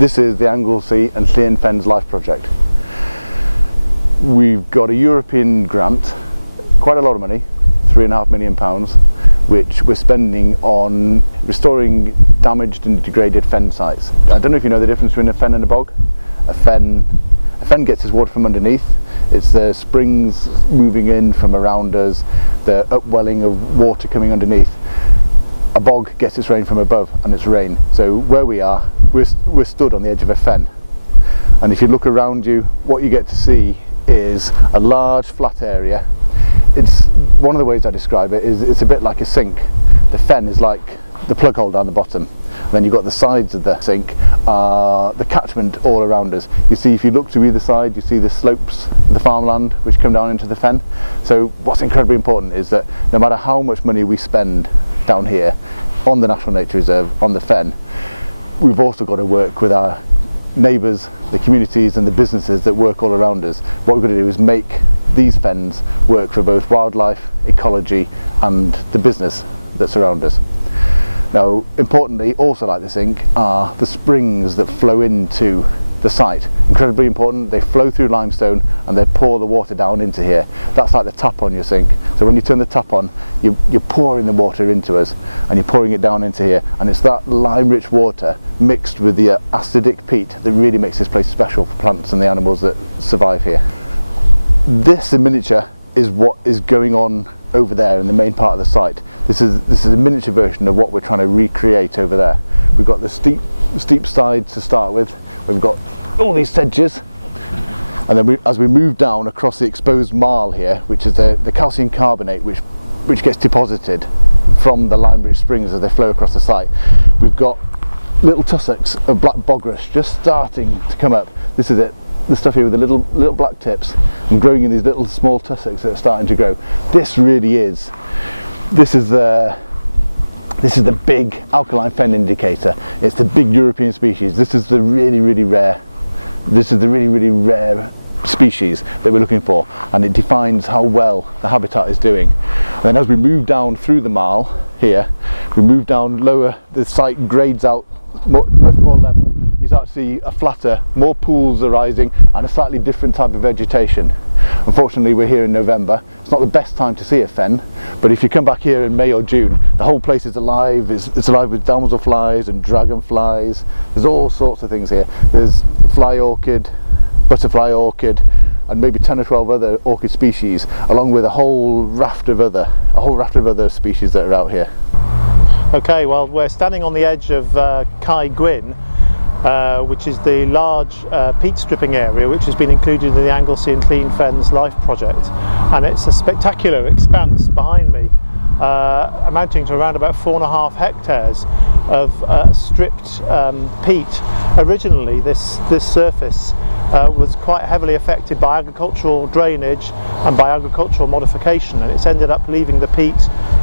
This is the Anglesey and Fens Life Project. We've got a European grant, quite a lot of money, £3.5 million, which we're spending on restoring damaged and degraded fen sites. I don't know if you know the difference between a fen and a bog. A fen gets its water from underneath. It's the springs moving in from around us, the upwelling of water coming underneath. A bog gets its rain from above, and it's rain. So where we are, we're stood on the edge of a fen. And if you look around you, what you get to see is a large flat area. It's one of the ways I describe it is it's a bit like a sink. The fen is like the plug hole down the bottom. And then you've got the sides of the sink, the catchment all around us. You see, if you look to either side, you see the slopes of the farmland which come down into the fen. So what's incredibly important is that no matter how much money we spend down here on the National Nature Reserve, on the fen, we've also got to work with our neighbours, the communities and the businesses that work all around us. What we're going to do is make these fens work for both wildlife, ecology and the business that surround us. Now, importantly, also like the sink, are the springs that flow into the site. Incredibly important. They flow through limestone and they pour the water down into here. That's like the tap on your sink. So when you turn the tap on, you're pouring the water into us and you're pouring it down into here, and it's that lime-rich water mixed with the acidic peat that really makes this place special for plants and the animals that survive here. This in miniature is what is going on over there in the main part of the site. This is a miniature version of what we're trying to recreate over there. We've got the steep sides to start with. We've got all these sedges, and then as we move down across the exposed marl here, which is the calcium carbonate which gets deposited from the lime-rich springs as they flow across the site, we've got little tussocks of black bogrush just starting to come up. This is it. The stuff here with the little black tips and growing in these little small tussocks that are starting to grow. This is the big alkaline fen indicator. It's the big European species. This is the really rare species that we're looking for, and it defines how well the habitat is doing. And then as we move down through the marl here, we move down lower, the site grades out much more level. You start to see a flatter, more pools arising and a slightly different type of vegetation. Unfortunately, we're here in November. It's not the best time to see a fen, but if you come back here in May or June, the whole place is alive. It's alive with damselflies and dragonflies. There's all sorts of things here. There's fly orchid, butterfly orchid, and maybe 10 or 12 other orchid species, along with a whole raft of other species that are out here. Okay, well, we're standing on the edge of Cai Gwyn, which is the large peat stripping area which has been included in the Anglesey and Fens Life project, and it's a spectacular expanse behind me, amounting to around about 4.5 hectares of stripped peat. Originally this surface was quite heavily affected by agricultural drainage and by agricultural modification, and it's ended up leaving the peat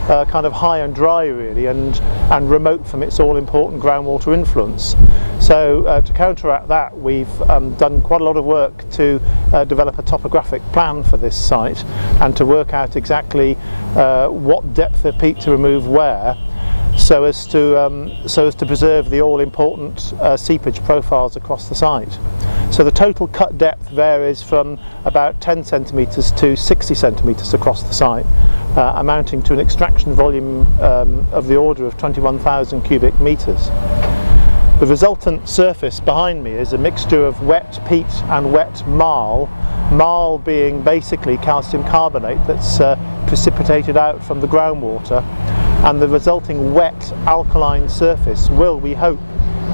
kind of high and dry really, and remote from its all-important groundwater influence. So to counteract that, we've done quite a lot of work to develop a topographic plan for this site and to work out exactly what depth of peat to remove where, so as to preserve the all-important seepage profiles across the site. So the total cut depth varies from about 10 centimetres to 60 centimetres across the site, amounting to an extraction volume of the order of 21,000 cubic metres. The resultant surface behind me is a mixture of wet peat and wet marl, marl being basically calcium carbonate that's precipitated out from the groundwater, and the resulting wet alkaline surface will, we hope,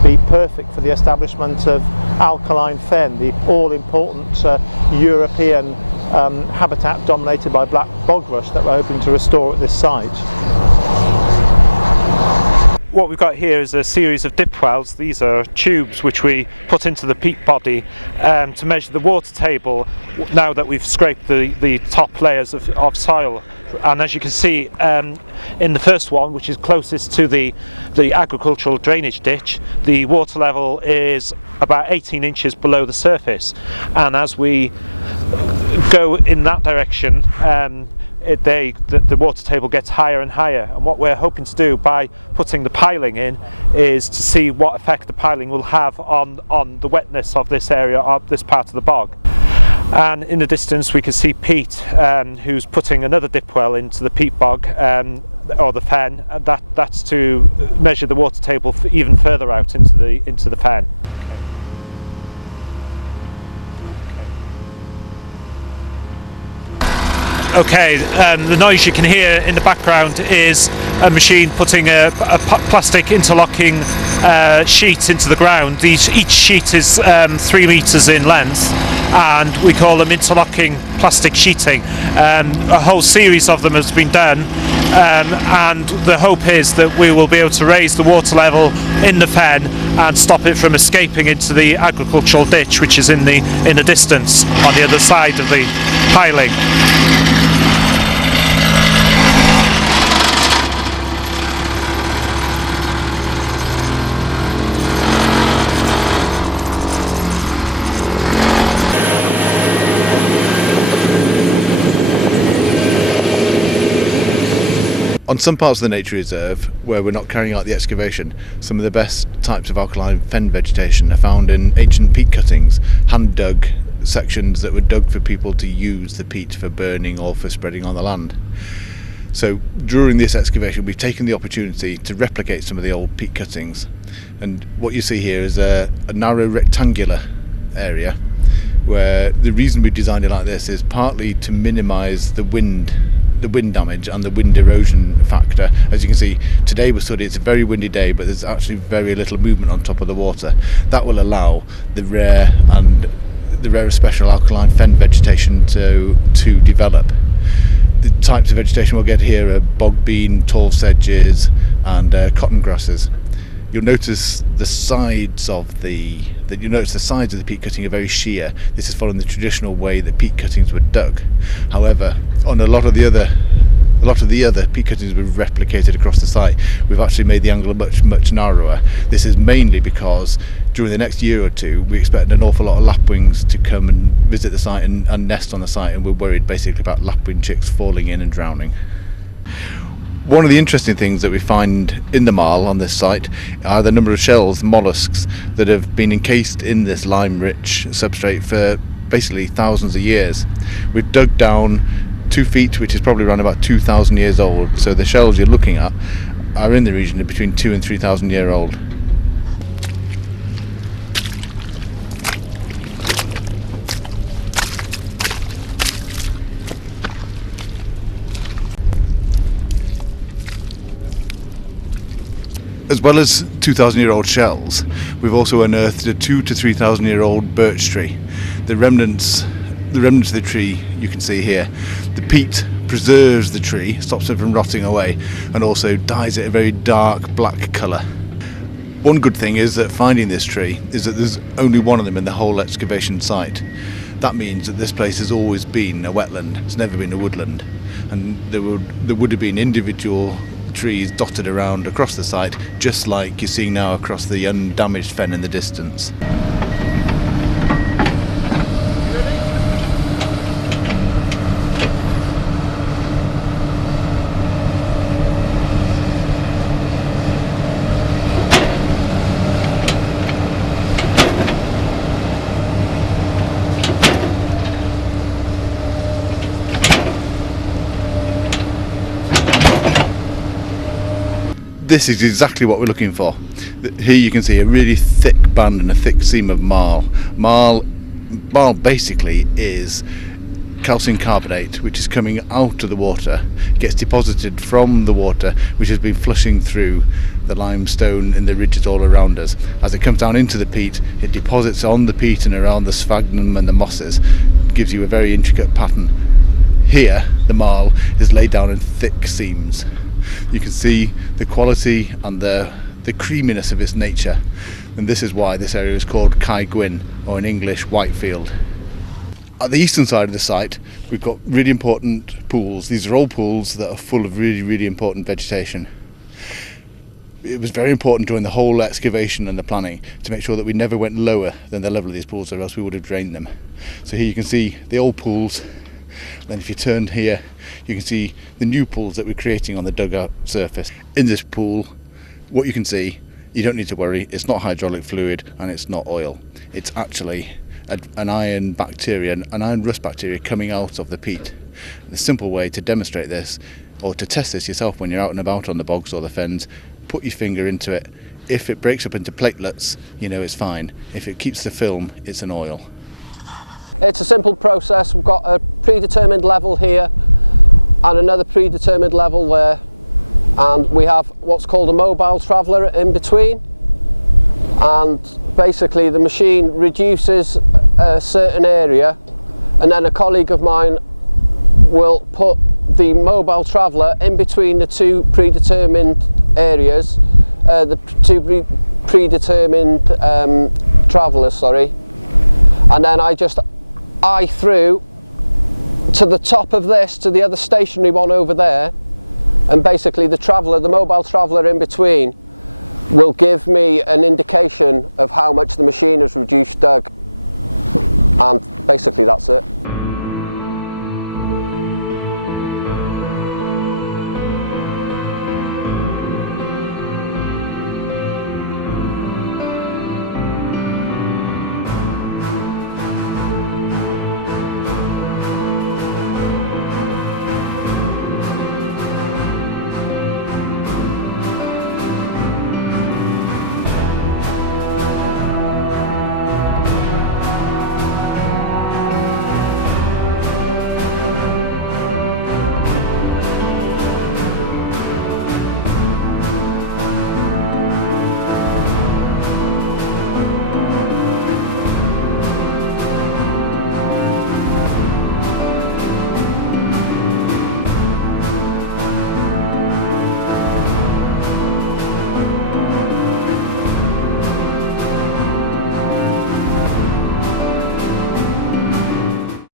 be perfect for the establishment of alkaline fen, the all-important European habitat dominated by black bogrush that we're hoping to restore at this site. What we've got here is a series of dip wells. These are tubes which we put into the peat body to measure the water table now that we've scraped the top layers of soil. And as you can see in the first one, which is closest to the agricultural drainage ditch, the water level is about 18 inches below the surface, and as we go in that direction, the water table gets higher and higher, and what we're hoping to do by putting the piling in is to see what effect the piling will have on the wetness of this area, of this part of the bog. And in the distance we can see Pete, who's putting another dip well into the peat bog, or the fen, and that's to measure the water table even further out into the fen. Okay, the noise you can hear in the background is a machine putting a plastic interlocking sheet into the ground. Each sheet is 3 meters in length, and we call them interlocking plastic sheeting. A whole series of them has been done, and the hope is that we will be able to raise the water level in the fen and stop it from escaping into the agricultural ditch, which is in the distance on the other side of the piling. On some parts of the nature reserve where we're not carrying out the excavation, some of the best types of alkaline fen vegetation are found in ancient peat cuttings, hand dug sections that were dug for people to use the peat for burning or for spreading on the land. So during this excavation we've taken the opportunity to replicate some of the old peat cuttings, and what you see here is a narrow rectangular area where the reason we designed it like this is partly to minimise the wind damage and the wind erosion factor. As you can see, today it's a very windy day, but there's actually very little movement on top of the water. That will allow the rare special alkaline fen vegetation to develop. The types of vegetation we'll get here are bog bean, tall sedges and cotton grasses. You'll notice the sides of the peat cutting are very sheer. This is following the traditional way that peat cuttings were dug. However, on a lot of the other peat cuttings we've replicated across the site, we've actually made the angle much narrower. This is mainly because during the next year or two we expect an awful lot of lapwings to come and visit the site and nest on the site, and we're worried basically about lapwing chicks falling in and drowning. One of the interesting things that we find in the marl on this site are the number of shells, molluscs, that have been encased in this lime-rich substrate for basically thousands of years. We've dug down 2 feet, which is probably around about 2,000 years old, so the shells you're looking at are in the region of between 2,000 and 3,000 year old. As well as 2,000 year old shells, we've also unearthed a 2,000 to 3,000 year old birch tree. The remnants of the tree you can see here. The peat preserves the tree, stops it from rotting away, and also dyes it a very dark black colour. One good thing is that finding this tree is that there's only one of them in the whole excavation site. That means that this place has always been a wetland, it's never been a woodland, and there would have been individual trees dotted around across the site, just like you're seeing now across the undamaged fen in the distance. This is exactly what we're looking for. Here you can see a really thick band and a thick seam of marl. Marl basically is calcium carbonate, which is coming out of the water, gets deposited from the water, which has been flushing through the limestone in the ridges all around us. As it comes down into the peat, it deposits on the peat and around the sphagnum and the mosses, gives you a very intricate pattern. Here, the marl is laid down in thick seams. You can see the quality and the creaminess of its nature, and this is why this area is called Cai Gwyn, or in English Whitefield. At the eastern side of the site we've got really important pools. These are all pools that are full of really important vegetation. It was very important during the whole excavation and the planning to make sure that we never went lower than the level of these pools, or else we would have drained them. So here you can see the old pools Then if you turn here, you can see the new pools that we're creating on the dugout surface. In this pool, what you can see, you don't need to worry, it's not hydraulic fluid and it's not oil. It's actually an iron bacteria, an iron rust bacteria coming out of the peat. The simple way to demonstrate this, or to test this yourself when you're out and about on the bogs or the fens, put your finger into it. If it breaks up into platelets, you know it's fine. If it keeps the film, it's an oil. It's a simple process. We've got a predetermined level here and another predetermined level there, and we have what's called a mobile traveller in between, and basically the machine reduces a certain area, and then a colleague of mine will put the mobile traveller in between the two predetermined areas, the two predetermined travellers, sorry, and then I just eye through to the top of this, to the other stationary one over there, and basically the traveller, the mobile traveller in between, will give me an indication of how much the machine has reduced Doug, and basically that's it.